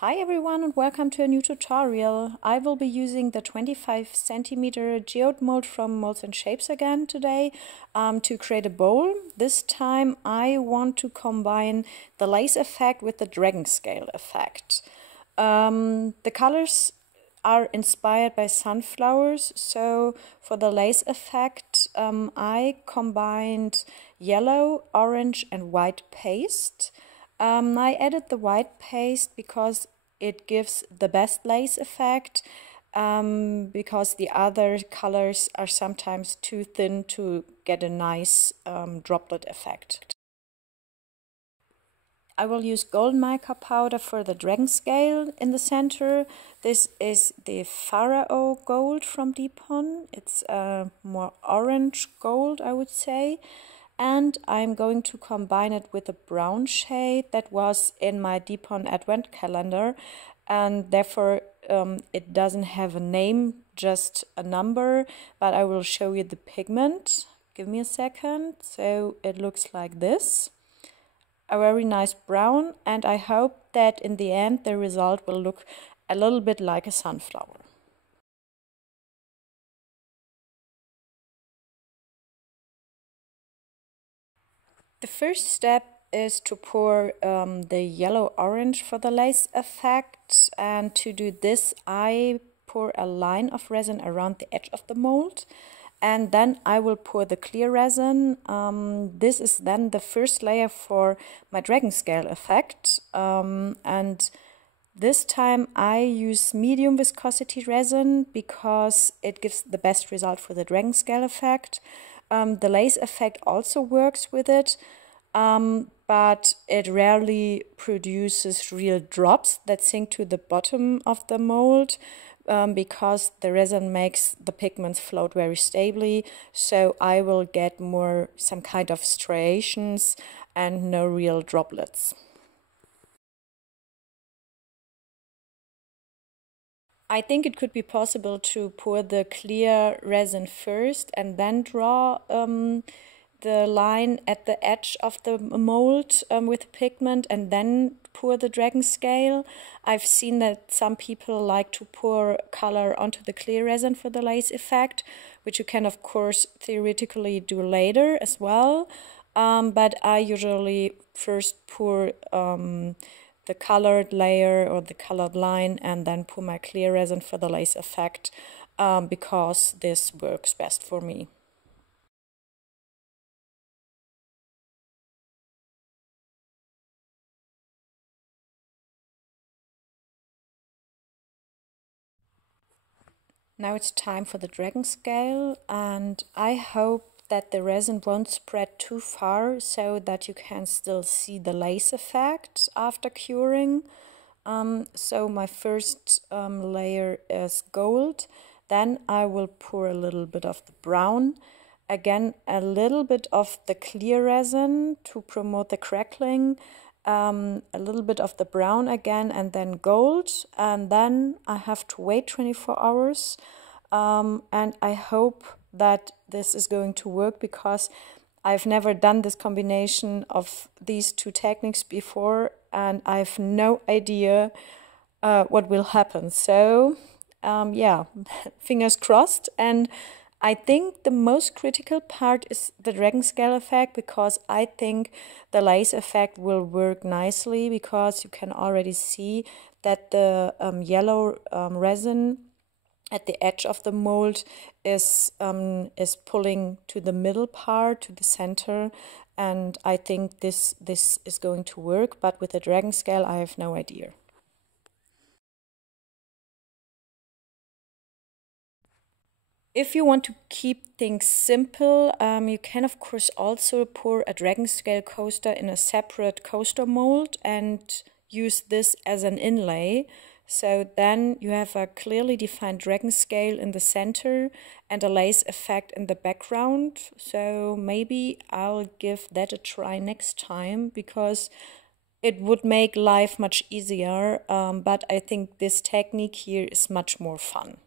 Hi everyone and welcome to a new tutorial. I will be using the 25 centimeter geode mold from Moldsandshapes again today to create a bowl. This time I want to combine the lace effect with the dragon scale effect. The colors are inspired by sunflowers, so for the lace effect I combined yellow, orange and white paste. I added the white paste because it gives the best lace effect, because the other colors are sometimes too thin to get a nice droplet effect. I will use gold mica powder for the dragon scale in the center. This is the Pharaoh gold from Demolding. It's more orange gold, I would say. And I'm going to combine it with a brown shade that was in my Demolding advent calendar, and therefore it doesn't have a name, just a number, but I will show you the pigment. Give me a second. So it looks like this. A very nice brown, and I hope that in the end the result will look a little bit like a sunflower. The first step is to pour the yellow-orange for the lace effect, and to do this I pour a line of resin around the edge of the mold, and then I will pour the clear resin. This is then the first layer for my dragon scale effect, and this time I use medium viscosity resin because it gives the best result for the dragon scale effect. The lace effect also works with it, but it rarely produces real drops that sink to the bottom of the mold, because the resin makes the pigments float very stably. So I will get more some kind of striations and no real droplets. I think it could be possible to pour the clear resin first and then draw the line at the edge of the mold with pigment and then pour the dragon scale. I've seen that some people like to pour color onto the clear resin for the lace effect, which you can of course theoretically do later as well. But I usually first pour the colored layer or the colored line and then pour my clear resin for the lace effect, because this works best for me. Now it's time for the dragon scale, and I hope that the resin won't spread too far so that you can still see the lace effect after curing. So my first layer is gold, then I will pour a little bit of the brown, again a little bit of the clear resin to promote the crackling, a little bit of the brown again, and then gold, and then I have to wait 24 hours, and I hope that this is going to work because I've never done this combination of these two techniques before and I have no idea what will happen. So yeah, fingers crossed. And I think the most critical part is the dragon scale effect, because I think the lace effect will work nicely because you can already see that the yellow resin at the edge of the mold is pulling to the middle part, to the center, and I think this is going to work, but with the dragon scale I have no idea. If you want to keep things simple, you can of course also pour a dragon scale coaster in a separate coaster mold and use this as an inlay. So then you have a clearly defined dragon scale in the center and a lace effect in the background. So maybe I'll give that a try next time, because it would make life much easier, but I think this technique here is much more fun.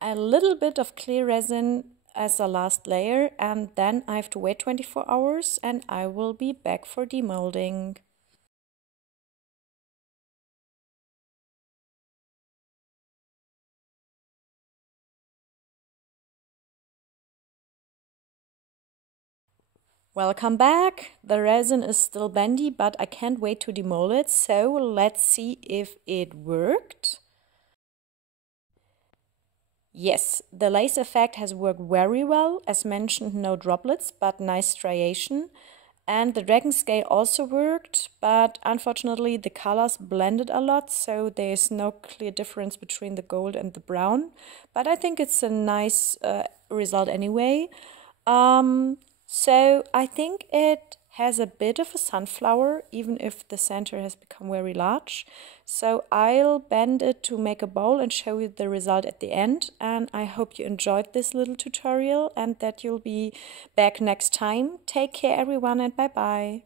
a little bit of clear resin as a last layer, and then I have to wait 24 hours and I will be back for demolding. Welcome back! The resin is still bendy, but I can't wait to demold it, so let's see if it worked. Yes, the lace effect has worked very well. As mentioned, no droplets, but nice striation. And the dragon scale also worked, but unfortunately the colors blended a lot, so there's no clear difference between the gold and the brown. But I think it's a nice result anyway. So I think it has a bit of a sunflower, even if the center has become very large. So I'll bend it to make a bowl and show you the result at the end. And I hope you enjoyed this little tutorial and that you'll be back next time. Take care everyone and bye bye.